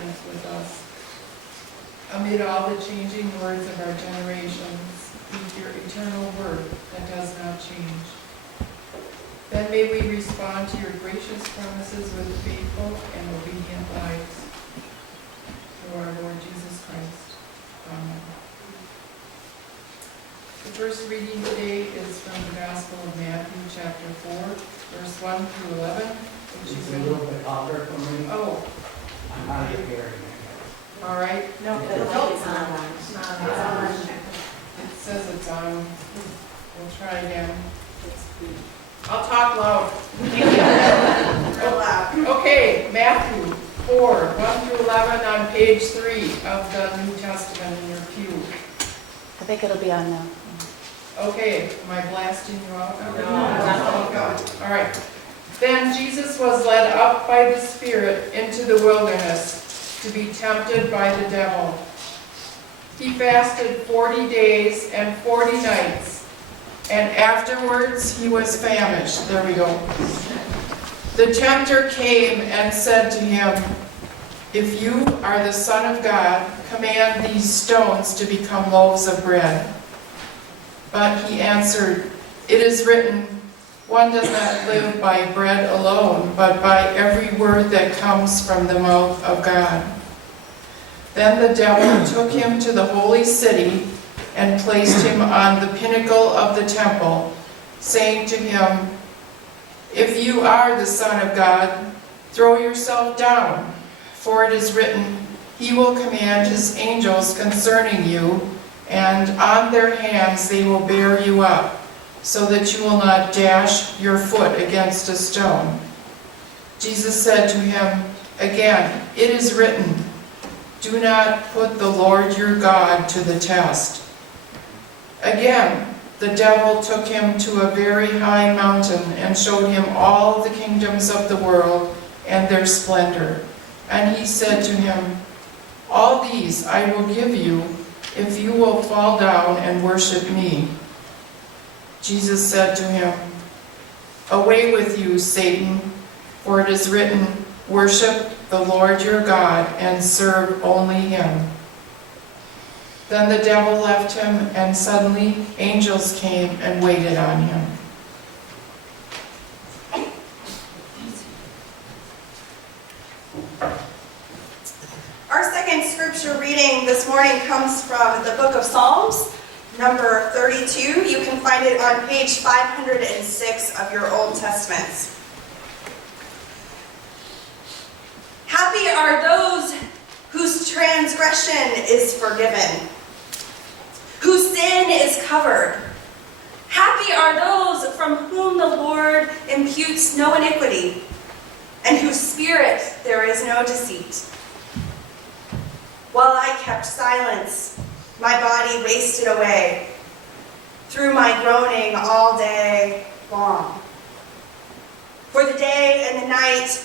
patience with us. Amid all the changing words of our generations, with your eternal word that does not change. Then may we respond to your gracious promises with faithful and obedient lives. Through our Lord Jesus Christ. Amen. The first reading today is from the Gospel of Matthew, chapter 4, verse 1 through 11. Which It's is a little bit louder for me. Oh, I'm not hearing all right. No, the light is on. It's on. It says it's on. We'll try again. I'll talk loud. Real loud. Okay, Matthew 4, 1 through 11 on page 3 of the New Testament in your pew. I think it'll be on now. Okay, am I blasting you out? No, not All right. Then Jesus was led up by the Spirit into the wilderness to be tempted by the devil. He fasted 40 days and 40 nights, and afterwards he was famished. There we go. The tempter came and said to him, "If you are the Son of God, command these stones to become loaves of bread." But he answered, "It is written, one does not live by bread alone, but by every word that comes from the mouth of God." Then the devil took him to the holy city and placed him on the pinnacle of the temple, saying to him, "If you are the Son of God, throw yourself down, for it is written, He will command His angels concerning you, and on their hands they will bear you up, so that you will not dash your foot against a stone." Jesus said to him again, "It is written, do not put the Lord your God to the test." Again, the devil took him to a very high mountain and showed him all the kingdoms of the world and their splendor. And he said to him, "All these I will give you if you will fall down and worship me." Jesus said to him, "Away with you, Satan, for it is written, worship the Lord your God and serve only Him." Then the devil left him, and suddenly angels came and waited on him. Our second scripture reading this morning comes from the book of Psalms, number 32. You can find it on page 506 of your Old Testaments. Happy are those whose transgression is forgiven, whose sin is covered. Happy are those from whom the Lord imputes no iniquity, and whose spirit there is no deceit. While I kept silence, my body wasted away through my groaning all day long. For the day and the night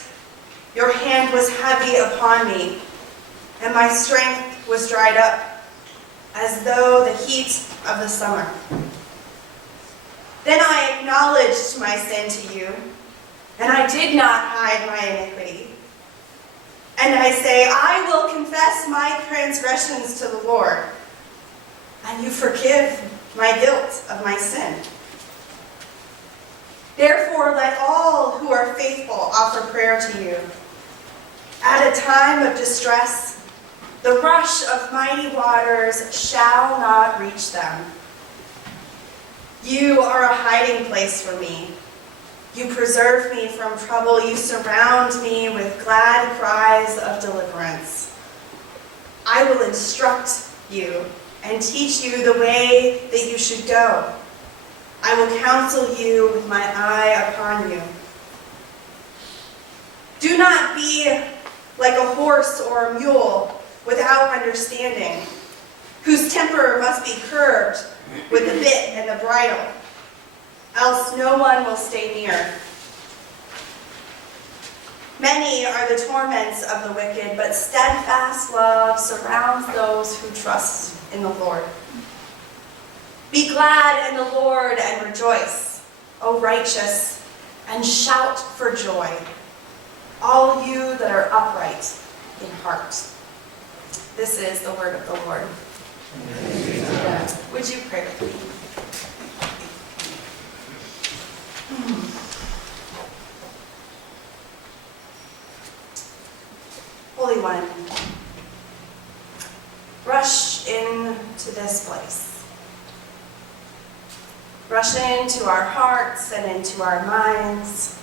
your hand was heavy upon me, and my strength was dried up, as though the heat of the summer. Then I acknowledged my sin to you, and I did not hide my iniquity. And I say, I will confess my transgressions to the Lord, and you forgive my guilt of my sin. Therefore, let all who are faithful offer prayer to you. At a time of distress, the rush of mighty waters shall not reach them. You are a hiding place for me. You preserve me from trouble. You surround me with glad cries of deliverance. I will instruct you and teach you the way that you should go. I will counsel you with my eye upon you. Do not be like a horse or a mule without understanding, whose temper must be curbed with the bit and the bridle, else no one will stay near. Many are the torments of the wicked, but steadfast love surrounds those who trust in the Lord. Be glad in the Lord and rejoice, O righteous, and shout for joy, all you that are upright in heart. This is the word of the Lord. Would you pray with me? Holy One, rush into this place. Rush into our hearts and into our minds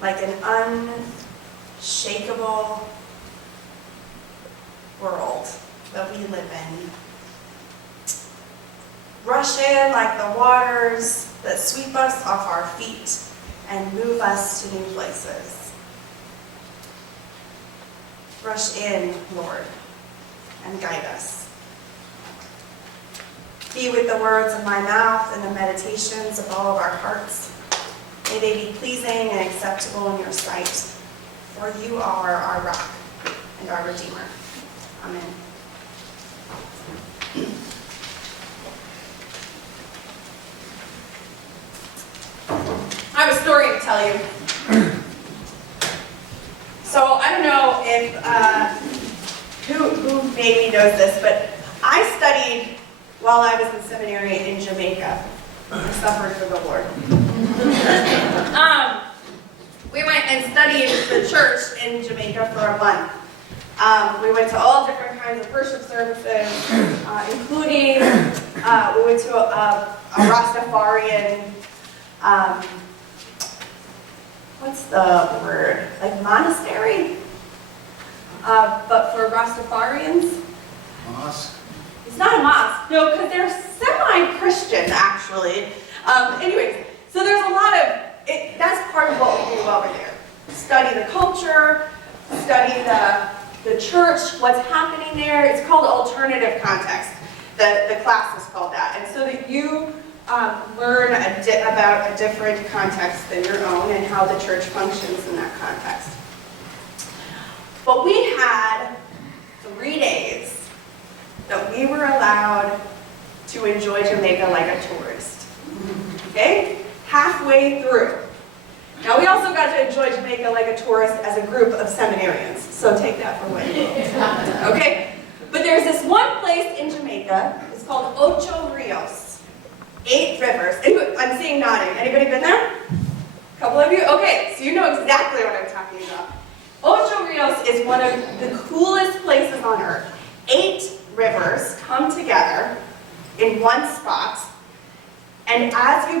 like an unshakable world that we live in. Rush in like the waters that sweep us off our feet and move us to new places. Rush in, Lord, and guide us. Be with the words of my mouth and the meditations of all of our hearts. May they be pleasing and acceptable in your sight, for you are our rock and our Redeemer. Amen. I have a story to tell you. So I don't know if who maybe knows this, but I studied while I was in seminary in Jamaica. I suffered for the Lord. We went and studied the church in Jamaica for a month. We went to all different kinds of worship services, including we went to a Rastafarian, what's the word? Like monastery? But for Rastafarians? Mosque. It's not a mosque. No, because they're semi-Christian, actually. Anyways, so there's a lot of, that's part of what we do while we're there. Study the culture, study the church, what's happening there. It's called alternative context. The class is called that. And so that you learn about a different context than your own and how the church functions in that context. But we had 3 days that we were allowed to enjoy Jamaica like a tourist. Okay? Halfway through. Now we also got to enjoy Jamaica like a tourist as a group of seminarians. So take that for what you will. Okay? But there's this one place in Jamaica, it's called Ocho Rios. 8 rivers. I'm seeing nodding. Anybody been there? A couple of you? Okay, so you know exactly what I'm talking about. Ocho Rios is one of the coolest places on earth. 8 rivers come together in one spot, and as you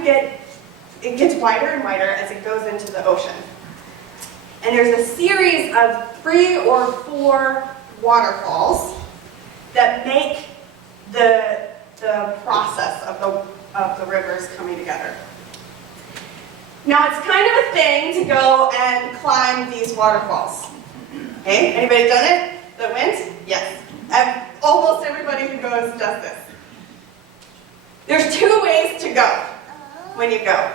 it gets wider and wider as it goes into the ocean. And there's a series of 3 or 4 waterfalls that make the process of the rivers coming together. Now it's kind of a thing to go and climb these waterfalls. Okay, anybody done it that went? Yes. Almost everybody who goes does this. There's 2 ways to go when you go.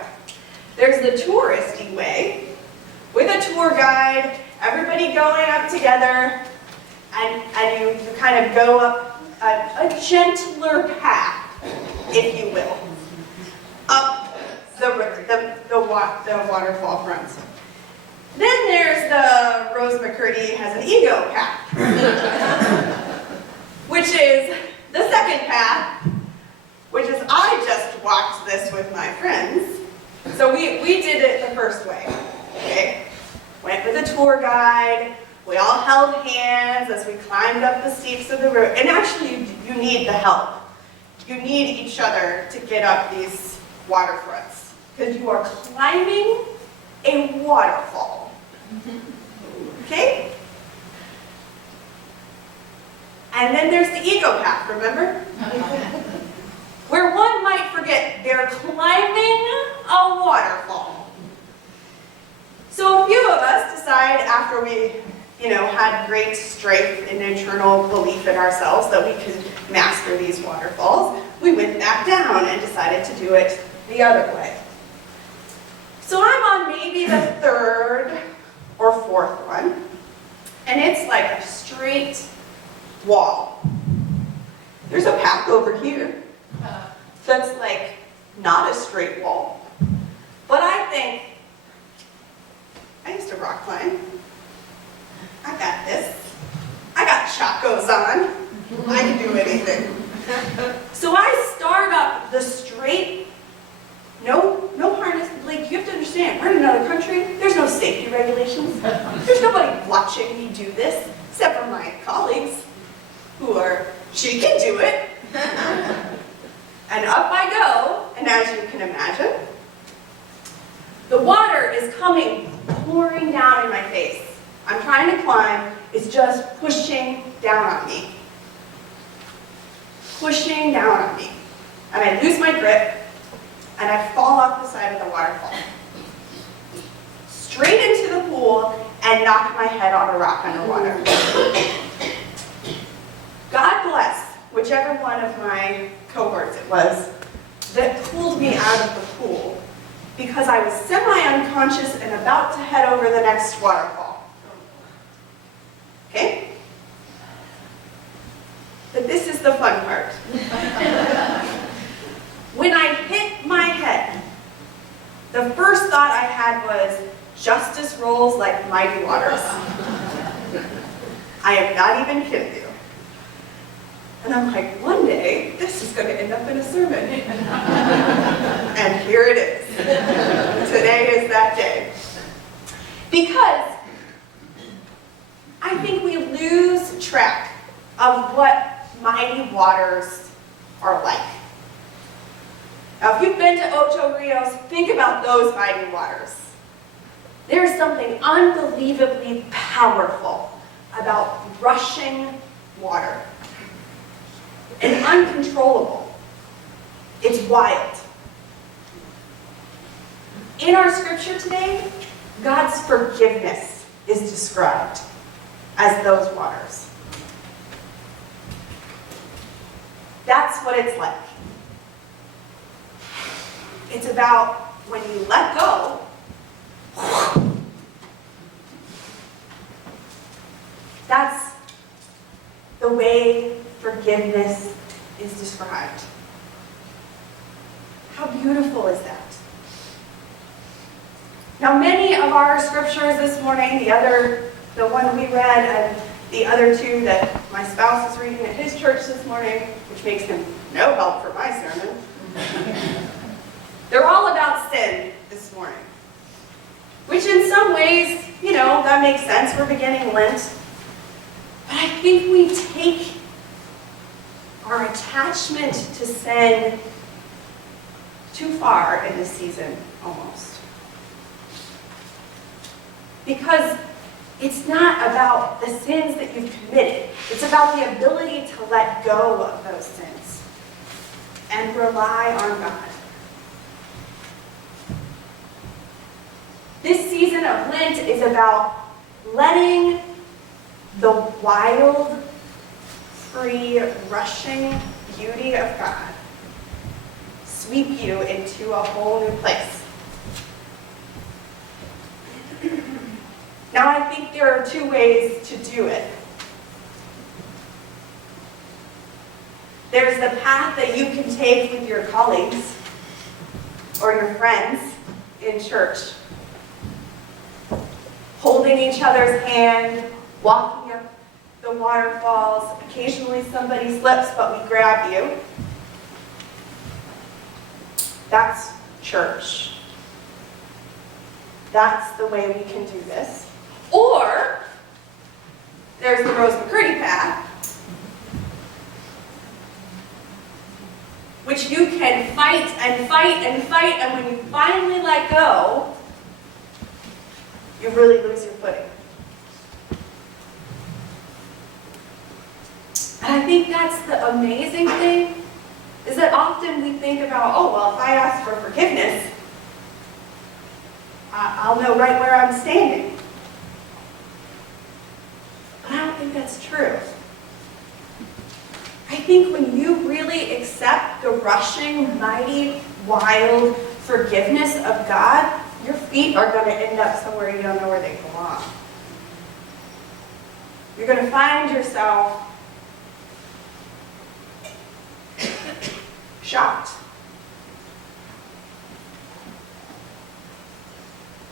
There's the touristy way, with a tour guide, everybody going up together, and you kind of go up a gentler path, if you will, up the waterfall front. Then there's the Rose McCurdy has an ego path, which is the second path, which is I just walked this with my friends. So we did it the first way, okay? Went with a tour guide, we all held hands as we climbed up the steeps of the road. And actually, you need the help. You need each other to get up these waterfronts, because you are climbing a waterfall, okay? And then there's the ego path, remember? Where one might forget they're climbing a waterfall. So a few of us decide after we, had great strength and internal belief in ourselves that we could master these waterfalls, we went back down and decided to do it the other way. So I'm on maybe the 3rd or 4th one, and it's like a straight wall. There's a path over here that's like not a straight wall. But I used to rock climb. I got this. I got chacos on. I can do anything. So I start up the straight, no harness. Like, you have to understand, we're in another country. There's no safety regulations. There's nobody watching me do this, except for my colleagues, who are, she can do it. And up I go, and as you can imagine, the water is coming, pouring down in my face. I'm trying to climb, it's just pushing down on me. Pushing down on me. And I lose my grip, and I fall off the side of the waterfall. Straight into the pool, and knock my head on a rock underwater. God bless whichever one of my cohorts it was that pulled me out of the pool, because I was semi-unconscious and about to head over the next waterfall. Okay? But this is the fun part. When I hit my head, the first thought I had was, justice rolls like mighty waters. I am not even kidding you. And I'm like, one day, this is going to end up in a sermon. And here it is. Today is that day. Because I think we lose track of what mighty waters are like. Now, if you've been to Ocho Rios, think about those mighty waters. There's something unbelievably powerful about rushing water. And uncontrollable. It's wild. In our scripture today, God's forgiveness is described as those waters. That's what it's like. It's about when you let go, that's the way forgiveness is described. How beautiful is that? Now, many of our scriptures this morning, the one we read and the other two that my spouse is reading at his church this morning, which makes him no help for my sermon, they're all about sin this morning. Which in some ways, that makes sense. We're beginning Lent. But I think we take our attachment to sin too far in this season, almost. Because it's not about the sins that you've committed. It's about the ability to let go of those sins and rely on God. This season of Lent is about letting the wild, free, rushing beauty of God sweep you into a whole new place. Now, I think there are two ways to do it. There's the path that you can take with your colleagues or your friends in church, holding each other's hand, walking up the waterfalls. Occasionally somebody slips, but we grab you. That's church. That's the way we can do this. Or, there's the Rose McCurdy path, which you can fight and fight and fight, and when you finally let go, you really lose your footing. And I think that's the amazing thing, is that often we think about, oh, well, if I ask for forgiveness, I'll know right where I'm standing. But I don't think that's true. I think when you really accept the rushing, mighty, wild forgiveness of God, your feet are going to end up somewhere you don't know where they belong. You're going to find yourself shocked.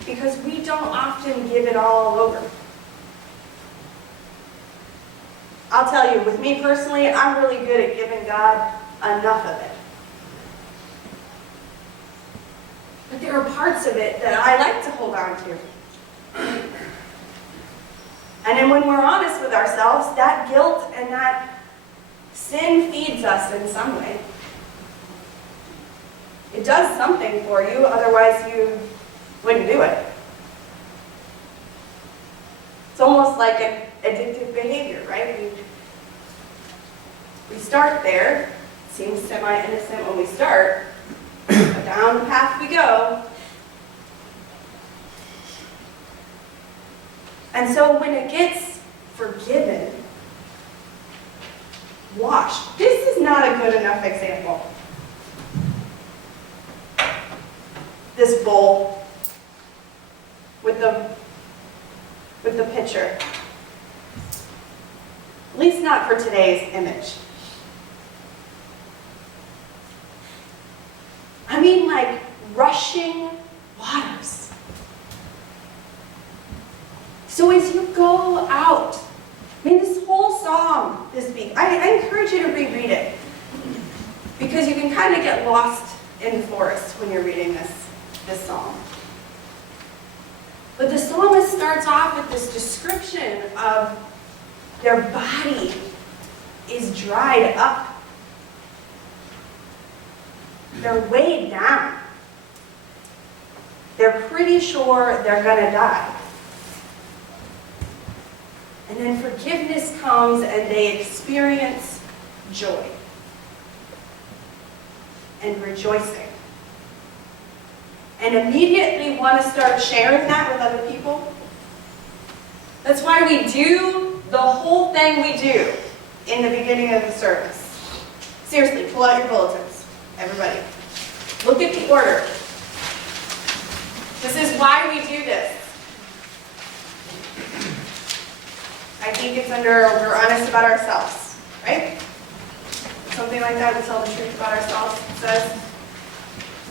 Because we don't often give it all over. Me personally, I'm really good at giving God enough of it. But there are parts of it that I like to hold on to. And then when we're honest with ourselves, that guilt and that sin feeds us in some way. It does something for you, otherwise you wouldn't do it. It's almost like an addictive behavior, right? We start there. It seems semi-innocent when we start, but down the path we go. And so when it gets forgiven, washed. This is not a good enough example. This bowl with the pitcher. At least not for today's image. I mean, like rushing waters. So as you go out, I mean, this whole psalm this week, I encourage you to reread it, because you can kind of get lost in the forest when you're reading this psalm. But the psalmist starts off with this description of their body is dried up. They're weighed down. They're pretty sure they're going to die. And then forgiveness comes and they experience joy and rejoicing. And immediately want to start sharing that with other people. That's why we do the whole thing we do in the beginning of the service. Seriously, pull out your bulletins, everybody. Look at the order. This is why we do this. I think it's under we're honest about ourselves, right? Something like that, we tell the truth about ourselves, it says.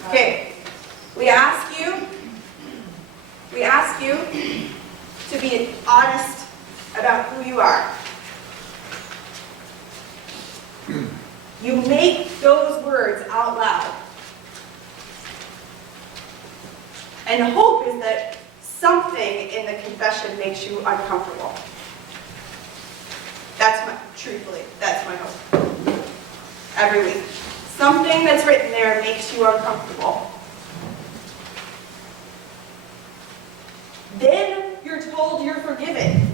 Okay, we ask you to be honest about who you are. You make those words out loud. And the hope is that something in the confession makes you uncomfortable. Truthfully, that's my hope. Every week. Something that's written there makes you uncomfortable. Then you're told you're forgiven.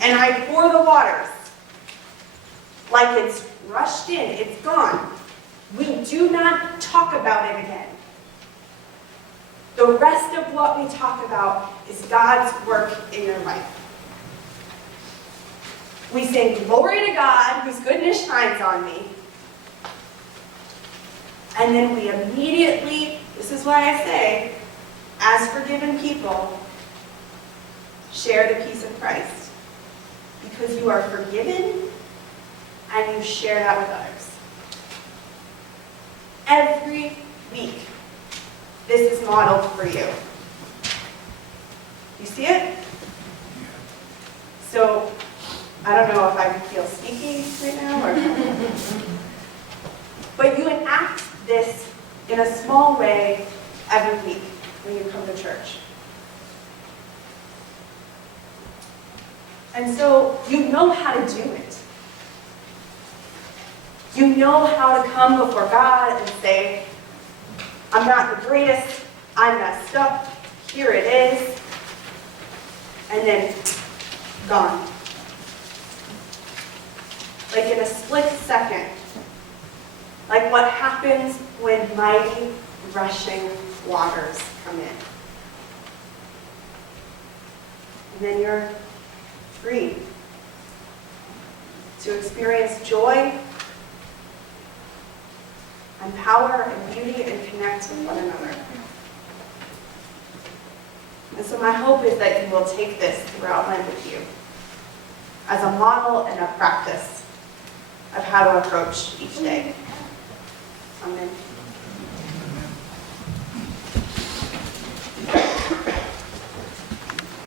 And I pour the waters. Like it's rushed in, it's gone. We do not talk about it again. The rest of what we talk about is God's work in your life. We sing glory to God, whose goodness shines on me. And then we immediately, this is why I say, as forgiven people, share the peace of Christ. Because you are forgiven and you share that with others. Every week, this is modeled for you. You see it? So, I don't know if I feel sneaky right now, or but you enact this in a small way every week when you come to church. And so you know how to do it. You know how to come before God and say, I'm not the greatest, I'm messed up, here it is, and then gone. Like in a split second. Like what happens when mighty rushing waters come in. And then you're free to experience joy and power and beauty and connect with one another. And so my hope is that you will take this throughout Lent with you as a model and a practice of how to approach each day. Amen.